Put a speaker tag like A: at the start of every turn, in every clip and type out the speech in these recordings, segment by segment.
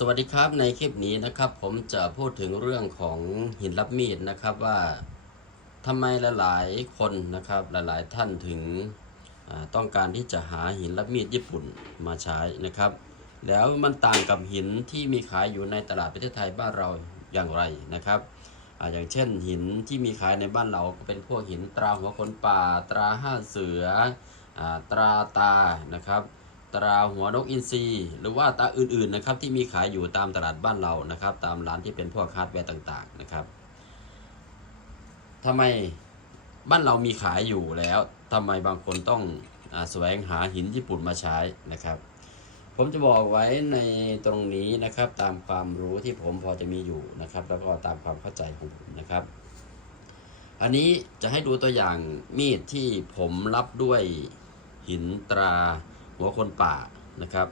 A: สวัสดีครับในคลิปนี้นะครับผมจะพูดถึงเรื่องของหินรับมีดนะครับว่าทำไมหลายๆคนนะครับหลายๆท่านถึงต้องการที่จะหาหินรับมีดญี่ปุ่นมาใช้นะครับ แล้วมันต่างกับหินที่มีขายอยู่ในตลาดประเทศไทยบ้านเราอย่างไรนะครับออย่างเช่นหินที่มีขายในบ้านเราก็เป็นพวกหินตราหัวคนป่า ตราห้าเสืออตราตานะครับ ตราหัวนกอินทรีหรือว่าตราอื่นๆนะครับที่มีขายอยู่ตามตลาดบ้านเรานะครับ ตามร้านที่เป็นพวกฮาร์ดแวร์ต่างๆนะครับทำไมบ้านเรามีขายอยู่แล้วทำไมบางคนต้องอแสวงหาหินญี่ปุ่นมาใช้นะครับ ผมจะบอกไว้ในตรงนี้นะครับตามความรู้ที่ผมพอจะมีอยู่นะครับ แล้วก็ตามความเข้าใจของผมนะครับ อันนี้จะให้ดูตัวอย่างมีดที่ผมรับด้วยหินตรา หัวคนป่านะครับ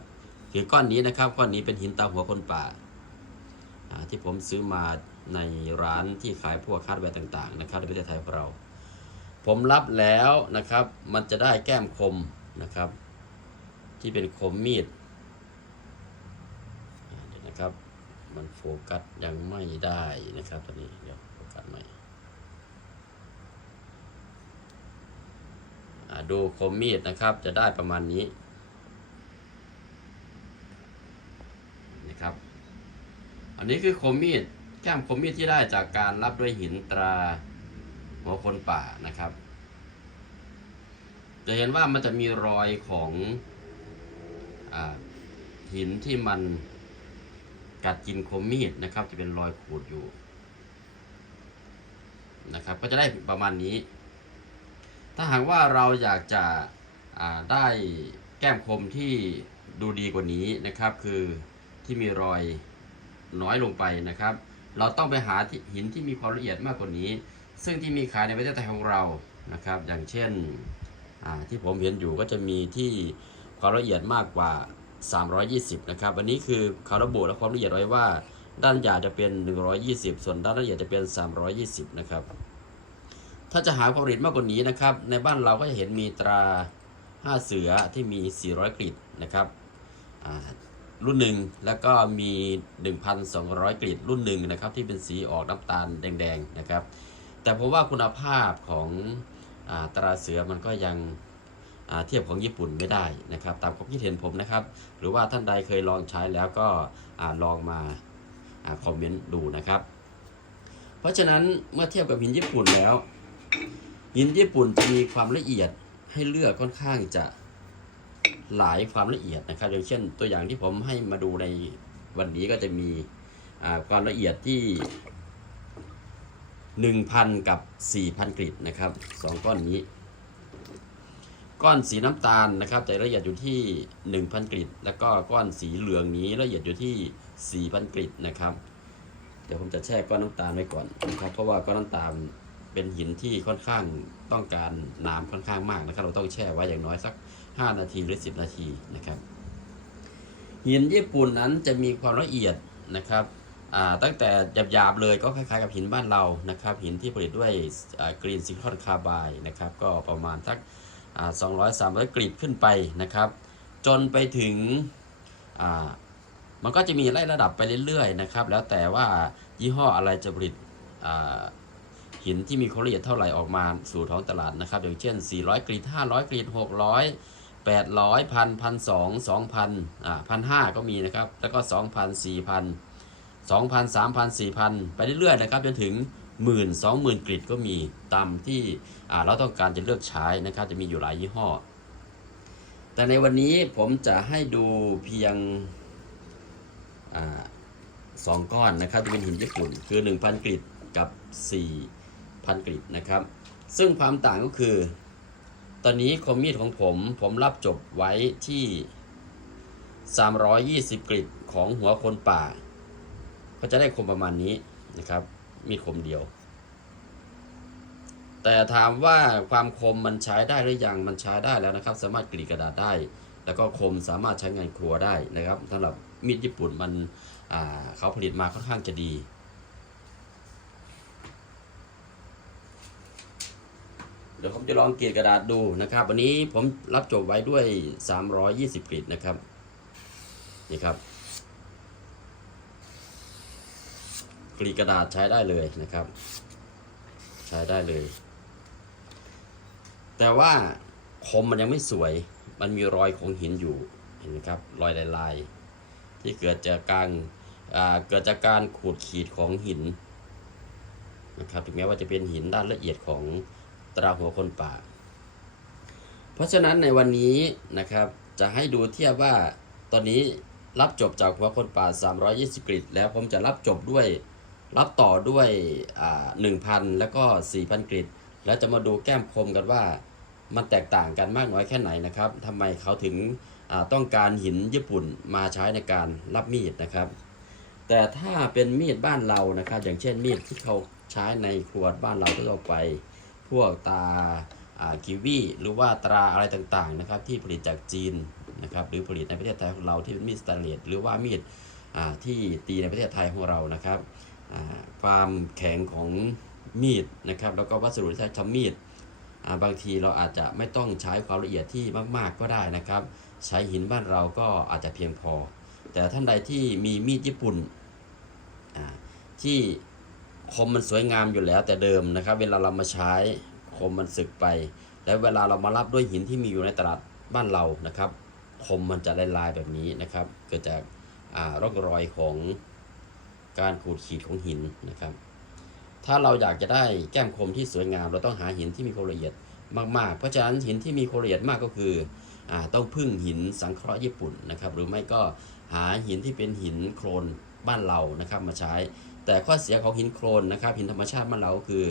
A: คือก้อนนี้นะครับก้อนนี้เป็นหินตาหัวคนป่า ที่ผมซื้อมาในร้านที่ขายพวกฮาดแวร์ต่างๆนะครับในประเทศไทยของเรา ผมรับแล้วนะครับ มันจะได้แก้มคมนะครับ ที่เป็นคมมีดเดี๋ยวนะครับ มันโฟกัสยังไม่ได้นะครับตอนนี้เดี๋ยวโฟกัสใหม่ดูคมมีดนะครับจะได้ประมาณนี้นะครับ อั นนี้คือคมมีดแก้มคมมีดที่ได้จากการรับด้วยหินตราหัวคนป่านะครับ จะเห็นว่ามันจะมีรอยของอหินที่มันกัดกินคมมีดนะครับ จะเป็นรอยขูดอยู่นะครับ ก็จะได้ประมาณนี้ ถ้าหากว่าเราอยากจะได้แก้มคมที่ดูดีกว่านี้นะครับ คือที่มีรอย น้อยลงไปนะครับ เราต้องไปหาหินที่มีความละเอียดมากกว่านี้ ซึ่งที่มีขายในประเทศไทยของเรานะครับ อย่างเช่นที่ผมเห็นอยู่ก็จะมีที่ความละเอียดมากกว่า 320 นะครับอันนี้คือเขาระบุและความละเอียดไว้ว่า ด้านหยาจะเป็น 120 ส่วนด้านละเอียดจะเป็น 320 นะครับ ถ้าจะหาความละเอียดมากกว่านี้นะครับ ในบ้านเราก็จะเห็นมีตราห้าเสือที่มี 400 กริดนะครับ รุ่นหนึ่งแล้วก็มี 1,200 กริดรุ่นหนึ่งนะครับที่เป็นสีออกน้ำตาลแดงๆนะครับ แต่ผมว่าคุณภาพของอตราเสือมันก็ยังเทียบของญี่ปุ่นไม่ได้นะครับ ตามความคิดเห็นผมนะครับ หรือว่าท่านใดเคยลองใช้แล้วก็อลองมาอาคอมเมนต์ดูนะครับ เพราะฉะนั้นเมื่อเทียบกับหินญี่ปุ่นแล้ว หินญี่ปุ่นจะมีความละเอียดให้เลือกค่อนข้างจะ หลายความละเอียดนะครับ อย่างเช่น ตัวอย่างที่ผมให้มาดูในวันนี้ก็จะมีความละเอียดที่ 1,000 กับ 4,000 กริดนะครับสองก้อนนี้ ก้อนสีน้ำตาลนะครับจะละเอียดอยู่ที่ 1,000 กริดแล้วก็ก้อนสีเหลืองนี้ละเอียดอยู่ที่ 4,000 กริดนะครับ เดี๋ยวผมจะแช่ก้อนน้ำตาลไว้ก่อนนะครับ เพราะว่าก้อนน้ำตาลเป็นหินที่ค่อนข้างต้องการน้ำค่อนข้างมากนะครับ เราต้องแช่ไว้อย่างน้อยสัก 5 นาทีหรือ 10 นาทีนะครับหินญี่ปุ่นนั้นจะมีความละเอียดนะครับตั้งแต่หยาบๆเลยก็คล้ายๆกับหินบ้านเรานะครับ หินที่ผลิตด้วยกรีนซิลิคอนคาร์บายนะครับ ก็ประมาณสักสองร้อยสามร้อยกรีดขึ้นไปนะครับ จนไปถึงมันก็จะมีไล่ระดับไปเรื่อยๆนะครับ แล้วแต่ว่ายี่ห้ออะไรจะผลิตหินที่มีความละเอียดเท่าไหร่ออกมาสู่ท้องตลาดนะครับ อย่างเช่น 400 กรีด 500 กรีด 600 800พันพันสองสองพันอ่าพันห้าก็มีนะครับ แล้วก็2,000 4,000 2,000 3,000 4,000ไปเรื่อยๆนะครับจนถึงหมื่นสองหมื่นกริดก็มีตามที่อ่าเราต้องการจะเลือกใช้นะครับจะมีอยู่หลายยี่ห้อ แต่ในวันนี้ผมจะให้ดูเพียงอ่าสองก้อนนะครับจะเป็นหินญี่ปุ่นคือ 1,000กริดกับ 4,000กริดนะครับ ซึ่งความต่างก็คือ ตอนนี้คมมีดของผมผมรับจบไว้ที่ 320 กริดของหัวคนป่า ก็จะได้คมประมาณนี้นะครับ มีดคมเดียว แต่ถามว่าความคมมันใช้ได้หรือยังมันใช้ได้แล้วนะครับ สามารถกรีดกระดาษได้ แล้วก็คมสามารถใช้งานครัวได้นะครับสำหรับมีดญี่ปุ่นมันเขาผลิตมาค่อนข้างจะดี เดี๋ยวผมจะลองกรีดกระดาษดูนะครับ วันนี้ผมรับจบไว้ด้วย 320กรีดนะครับ นี่ครับกรีดกระดาษใช้ได้เลยนะครับ ใช้ได้เลย แต่ว่าคมมันยังไม่สวย มันมีรอยของหินอยู่เห็นไหมครับ รอยลายๆที่เกิดจากการเกิดจากการขูดขีดของหินนะครับถึงแม้ว่าจะเป็นหินด้านละเอียดของ ตราหัวคนป่า เพราะฉะนั้นในวันนี้นะครับจะให้ดูเทียบว่าตอนนี้รับจบจากหัวคนป่า 320กริดแล้วผมจะรับจบด้วยรับต่อด้วยอ่า1,000แล้วก็ 4,000กริดแล้วจะมาดูแก้มคมกันว่ามันแตกต่างกันมากน้อยแค่ไหนนะครับทำไมเขาถึงต้องการหินญี่ปุ่นมาใช้ในการรับมีดนะครับ แต่ถ้าเป็นมีดบ้านเรานะครับ อย่างเช่นมีดที่เขาใช้ในครัวบ้านเราทั่วไป พวกตาากิวีหรือว่าตราอะไรต่างๆนะครับที่ผลิตจากจีนนะครับหรือผลิตในประเทศไทยของเราที่เป็นมีดสแตนเลสหรือว่ามีดที่ตีในประเทศไทยของเรานะครับความแข็งของมีดนะครับแล้วก็วัสดุที่ใช้ทำมีดบางทีเราอาจจะไม่ต้องใช้ความละเอียดที่มาก ๆก็ได้นะครับ ใช้หินบ้านเราก็อาจจะเพียงพอ แต่ท่านใดที่มีมีดญี่ปุ่นที่ คมมันสวยงามอยู่แล้วแต่เดิมนะครับ เวลาเรามาใช้คมมันสึกไป แล้วเวลาเรามารับด้วยหินที่มีอยู่ในตลาดบ้านเรานะครับ คมมันจะลายๆแบบนี้นะครับ เกิดจากร่องรอยของการขูดขีดของหินนะครับ ถ้าเราอยากจะได้แก้มคมที่สวยงาม เราต้องหาหินที่มีความละเอียดมากๆ เพราะฉะนั้นหินที่มีความละเอียดมากก็คืออต้องพึ่งหินสังเคราะห์ญี่ปุ่นนะครับ หรือไม่ก็หาหินที่เป็นหินโครนบ้านเรานะครับมาใช้ แต่ข้อเสียของหินโครนนะครับหินธรรมชาติบ้านเราคือ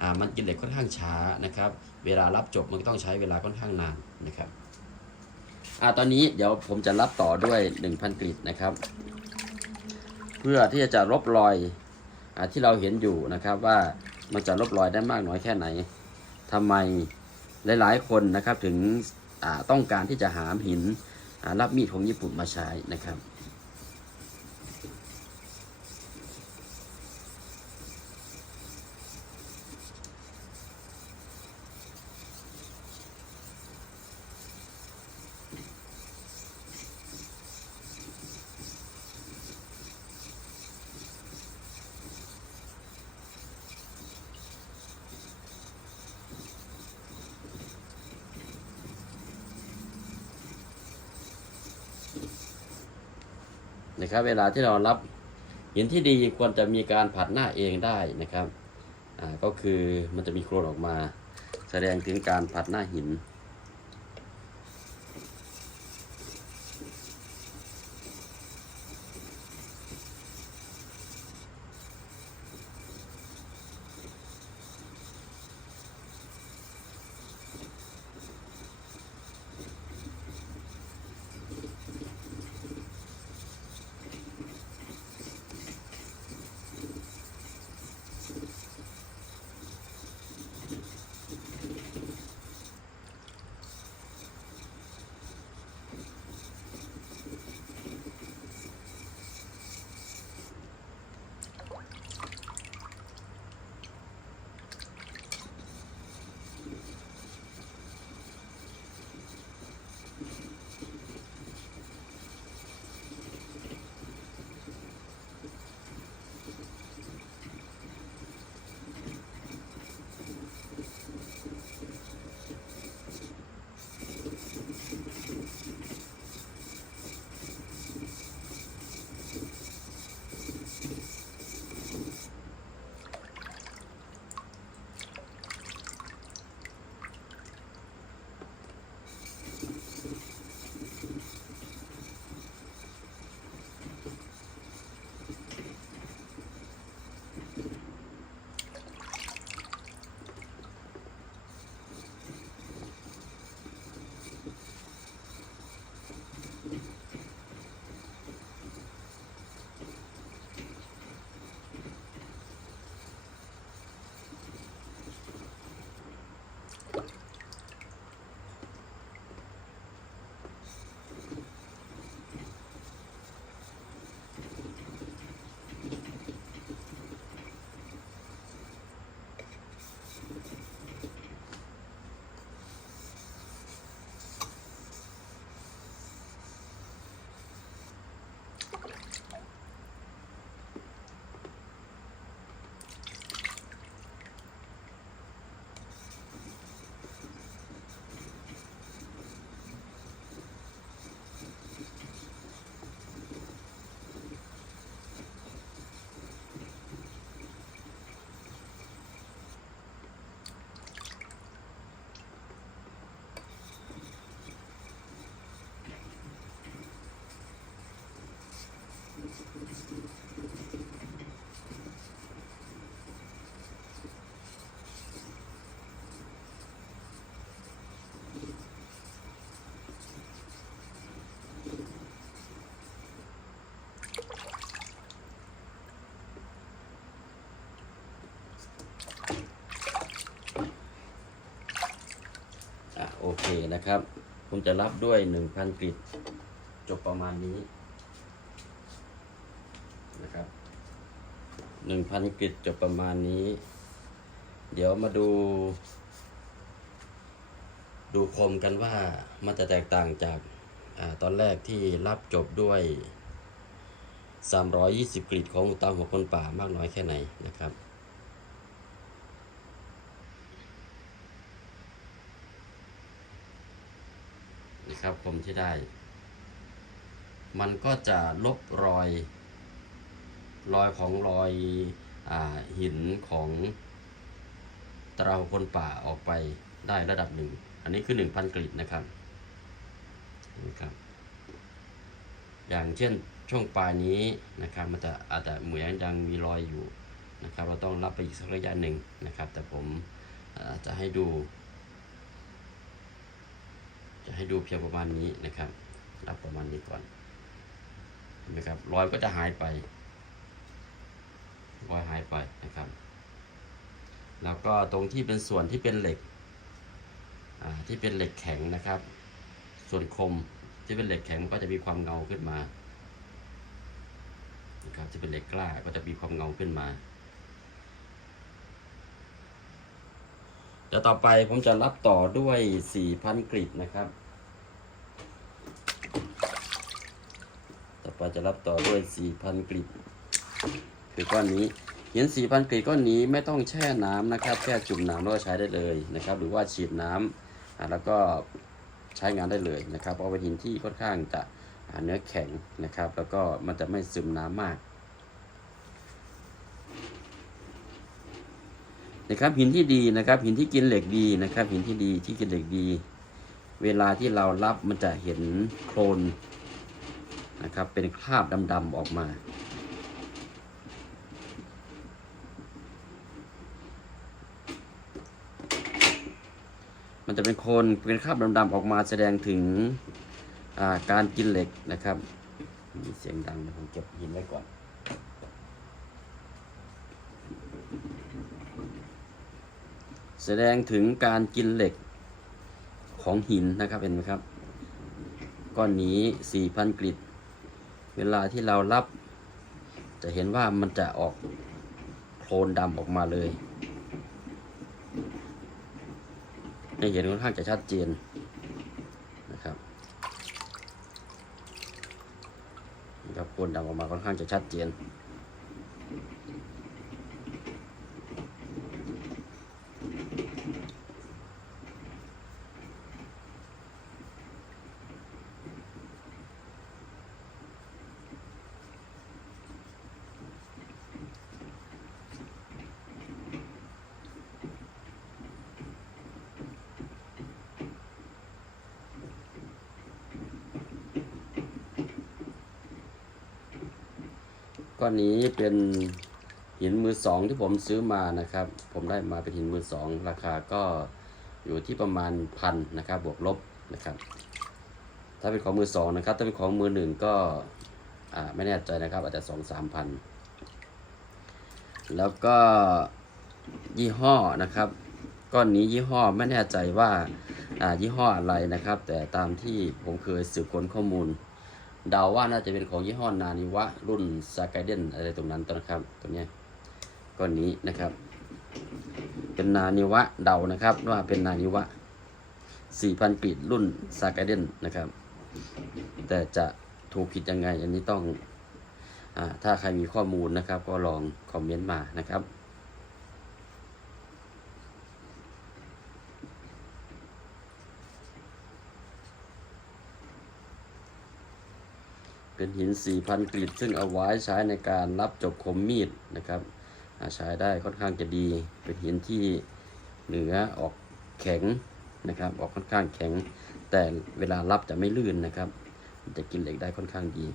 A: อ่ามันกินเหล็กค่อนข้างช้านะครับ เวลารับจบมันก็ต้องใช้เวลาค่อนข้างนานนะครับอ่าตอนนี้เดี๋ยวผมจะรับต่อด้วย 1,000กรีดนะครับ เพื่อที่จะลบรอยอที่เราเห็นอยู่นะครับว่ามันจะลบรอยได้มากน้อยแค่ไหนทำไมหลายๆคนนะครับถึงต้องการที่จะหาหินรับมีดของญี่ปุ่นมาใช้นะครับ นะครับ เวลาที่เรารับหินที่ดีควรจะมีการผัดหน้าเองได้นะครับก็คือมันจะมีโครนออกมา แสดงถึงการผัดหน้าหิน เคนะครับ ผมจะรับด้วย 1,000กริดจบประมาณนี้นะครับ1,000กริดจบประมาณนี้ เดี๋ยวมาดู ดูคมกันว่ามันจะแตกต่างจากอาตอนแรกที่รับจบด้วย 320กริดของอุตังหัวคนป่ามากน้อยแค่ไหนนะครับ นะครับคม ที่ได้ มันก็จะลบรอย รอยของรอยอหินของตราคนป่าออกไปได้ระดับหนึ่ง อันนี้คือหนึ่งพันกริดนะครับนะครับ อย่างเช่นช่วงปลายนี้นะครับมันจะอาจจะเหมือนยังมีรอยอยู่นะครับ เราต้องรับไปอีกสักระยะหนึ่งนะครับ แต่ผมจะให้ดู จะให้ดูเพียงประมาณนี้นะครับรับประมาณนี้ก่อนเห็นไหมครับรอยก็จะหายไปรอยหายไปนะครับ แล้วก็ตรงที่เป็นส่วนที่เป็นเหล็กอ่าที่เป็นเหล็กแข็งนะครับ ส่วนคมที่เป็นเหล็กแข็งก็จะมีความเงาขึ้นมานะครับที่เป็นเหล็กกล้าก็จะมีความเงาขึ้นมา เดี๋ยวต่อไปผมจะรับต่อด้วย4,000กริดนะครับ ต่อไปจะรับต่อด้วย4,000กริดคือก้อนนี้หิน4,000กริดก้อนนี้ไม่ต้องแช่น้ำนะครับแค่จุ่มน้ำแล้วก็ใช้ได้เลยนะครับ หรือว่าฉีดน้ำอ่าแล้วก็ใช้งานได้เลยนะครับเพราะเป็นหินที่ค่อนข้างจะเนื้อแข็งนะครับ แล้วก็มันจะไม่ซึมน้ำมาก นะครับหินที่ดีนะครับ หินที่กินเหล็กดีนะครับ หินที่ดีที่กินเหล็กดี เวลาที่เรารับมันจะเห็นโคลนนะครับ เป็นคราบดำๆออกมามันจะเป็นโคลนเป็นคราบดำๆออกมาแสดงถึงการกินเหล็กนะครับ มีเสียงดังผมเก็บหินไว้ก่อน แสดงถึงการกินเหล็กของหินนะครับเห็นไหมครับ ก้อนนี้ 4,000 กริด เวลาที่เรารับ จะเห็นว่ามันจะออกโคลนดำออกมาเลยให้เห็นค่อนข้างจะชัดเจนนะครับนะครับโคลนดำออกมาค่อนข้างจะชัดเจน ก้อนนี้เป็นหินมือสองที่ผมซื้อมานะครับ ผมได้มาเป็นหินมือสองราคาก็อยู่ที่ประมาณพันนะครับบวกลบนะครับ ถ้าเป็นของมือสองนะครับ ถ้าเป็นของมือหนึ่งก็อ่าไม่แน่ใจนะครับ อาจจะสองสามพันแล้วก็ยี่ห้อนะครับก้อนนี้ยี่ห้อไม่แน่ใจว่าอ่ายี่ห้ออะไรนะครับ แต่ตามที่ผมเคยสืบค้นข้อมูล เดาว่าน่าจะเป็นของยี่ห้อนานิวะรุ่นซาไกเดนอะไรตรงนั้นตัวนะครับตัวนี้ก้อนนี้นะครับ เป็นนานิวะเดานะครับว่าเป็นนานิวะ4,000ปีดรุ่นซาไกเดนนะครับ แต่จะถูกผิดยังไง อันนี้ต้องอถ้าใครมีข้อมูลนะครับ ก็ลองคอมเมนต์มานะครับ เป็นหิน 4,000กริดซึ่งเอาไว้ใช้ในการรับจบคมมีดนะครับใช้ได้ค่อนข้างจะดี เป็นหินที่เหนือออกแข็งนะครับ ออกค่อนข้างแข็ง แต่เวลารับจะไม่ลื่นนะครับ จะกินเหล็กได้ค่อนข้างดี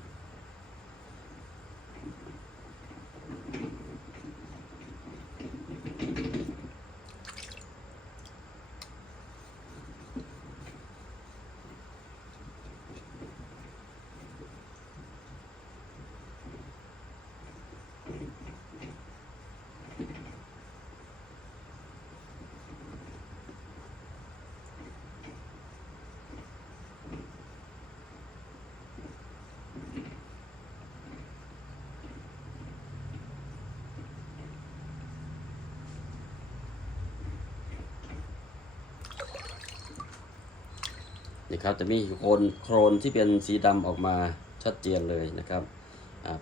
A: ครับจะมีโคนโครนที่เป็นสีดำออกมาชัดเจนเลยนะครับ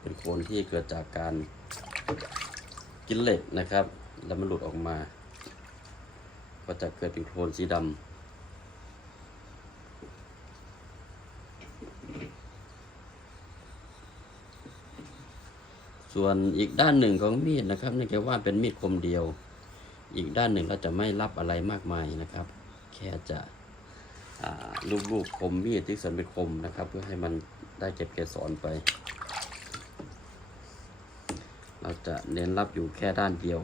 A: เป็นโคนที่เกิดจากการกินเหล็กนะครับ แล้วมันหลุดออกมา ก็จะเกิดเป็นโคนสีดำส่วนอีกด้านหนึ่งของมีดนะครับนื่องจากว่าเป็นมีดคมเดียว อีกด้านหนึ่งเราจะไม่รับอะไรมากมายนะครับ แค่จะ ลูกๆคมมีดที่ส่วนเป็นคมนะครับ เพื่อให้มันได้เก็บเกสรไป เราจะเน้นรับอยู่แค่ด้านเดียว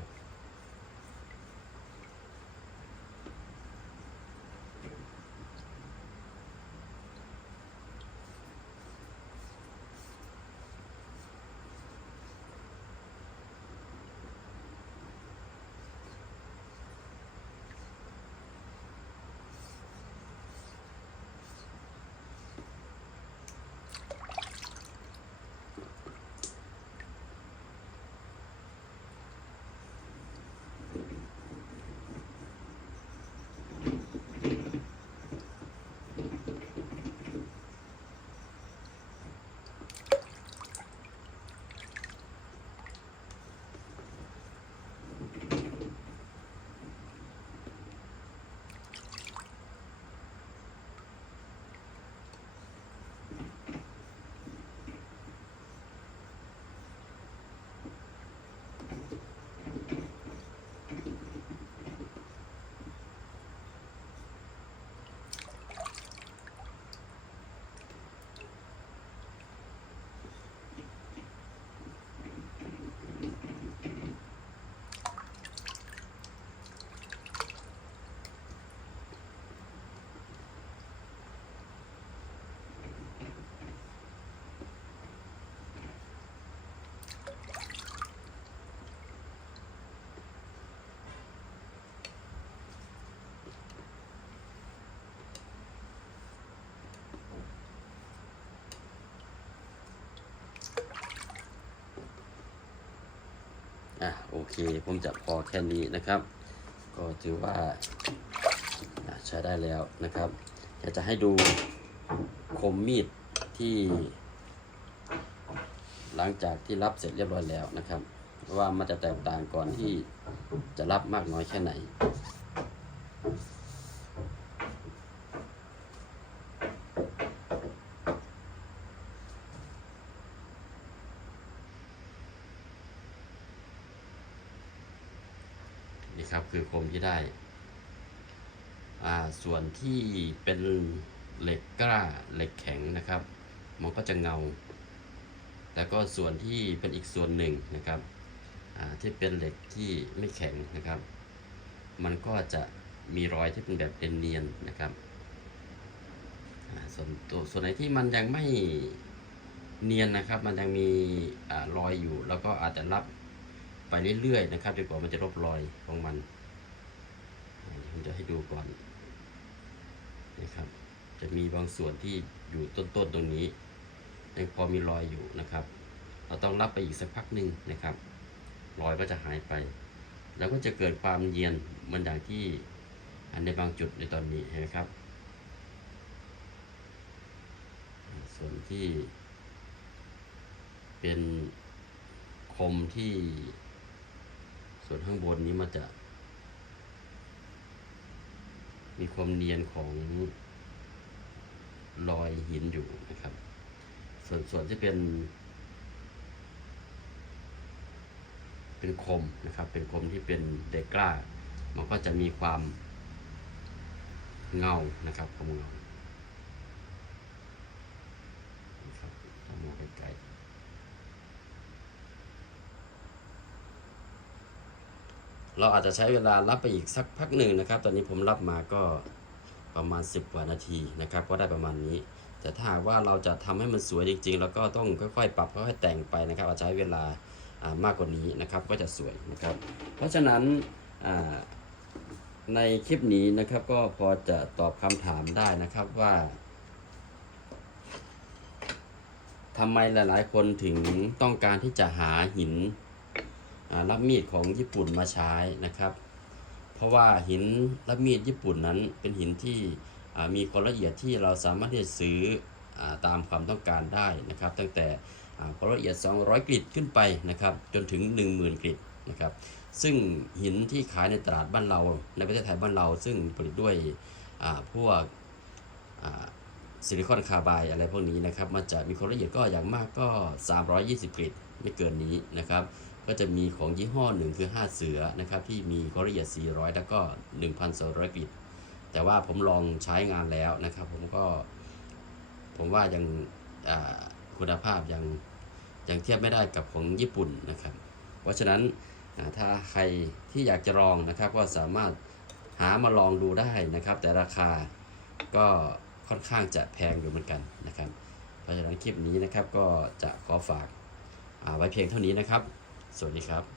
A: อะโอเคผมจะพอแค่นี้นะครับ ก็ถือว่าใช้ได้แล้วนะครับ อยากจะให้ดูคมมีดที่ หลังจากที่รับเสร็จเรียบร้อยแล้วนะครับ ว่ามันจะแตกต่างก่อนที่จะรับมากน้อยแค่ไหน ครับ คือคมที่ได้ อ่า ส่วนที่เป็นเหล็กกล้าเหล็กแข็งนะครับ มันก็จะเงา แล้วก็ส่วนที่เป็นอีกส่วนหนึ่งนะครับ อ่า ที่เป็นเหล็กที่ไม่แข็งนะครับ มันก็จะมีรอยที่เป็นแบบเป็นเนียนๆนะครับส่วนตัวส่วนไหนที่มันยังไม่เนียนนะครับ มันยังมีอรอยอยู่ แล้วก็อาจจะรับ ไปเรื่อยๆนะครับจนกว่ามันจะลบรอยของมันผมจะให้ดูก่อนนะครับ จะมีบางส่วนที่อยู่ต้นๆตรงนี้ยังพอมีรอยอยู่นะครับ เราต้องรับไปอีกสักพักหนึ่งนะครับ รอยก็จะหายไป แล้วก็จะเกิดความเยียนมือนอย่างที่อันในบางจุดในตอนนี้เห็นไหมครับ ส่วนที่เป็นคมที่ ส่วนข้างบนนี้มันจะ มีความเนียนของรอยหินอยู่นะครับ ส่วนส่วนที่เป็น เป็นคมนะครับ เป็นคมที่เป็นเด็กกล้า มันก็จะมีความเงานะครับความเงานะครับถ้ามองไกลๆ เราอาจจะใช้เวลารับไปอีกสักพักหนึ่งนะครับ ตอนนี้ผมรับมาก็ประมาณ 10 กว่านาทีนะครับ ก็ได้ประมาณนี้ แต่ถ้าว่าเราจะทำให้มันสวยจริงๆ แล้วก็ต้องค่อยๆ ปรับค่อยๆแต่งไปนะครับอาจจะใช้เวลาามากกว่านี้นะครับ ก็จะสวยนะครับ เพราะฉะนั้นในคลิปนี้นะครับก็พอจะตอบคำถามได้นะครับว่าทำไมหลายๆ คนถึงต้องการที่จะหาหิน รับมีดของญี่ปุ่นมาใช้นะครับ เพราะว่าหินรับมีดญี่ปุ่นนั้นเป็นหินที่มีความละเอียดที่เราสามารถที่จะซื้ออตามความต้องการได้นะครับ ตั้งแต่ความละเอียด 200 กริดขึ้นไปนะครับ จนถึง 10,000 กริดนะครับ ซึ่งหินที่ขายในตลาดบ้านเรา ในประเทศไทยบ้านเรา ซึ่งผลิตด้วยพวกซิลิคอนคาร์บายอะไรพวกนี้นะครับ มันจะมีความละเอียดก็อย่างมากก็ 320 กริดไม่เกินนี้นะครับ ก็จะมีของยี่ห้อหนึ่งคือ 5 เสือนะครับที่มีความละเอียด 400 แล้วก็ 1,200กริดแต่ว่าผมลองใช้งานแล้วนะครับผมก็ผมว่ายังคุณภาพยังยังเทียบไม่ได้กับของญี่ปุ่นนะครับ เพราะฉะนั้นถ้าใครที่อยากจะลองนะครับก็สามารถหามาลองดูได้นะครับ แต่ราคาก็ค่อนข้างจะแพงอยู่เหมือนกันนะครับ เพราะฉะนั้นคลิปนี้นะครับก็จะขอฝากาไว้เพียงเท่านี้นะครับ สวัสดีครับ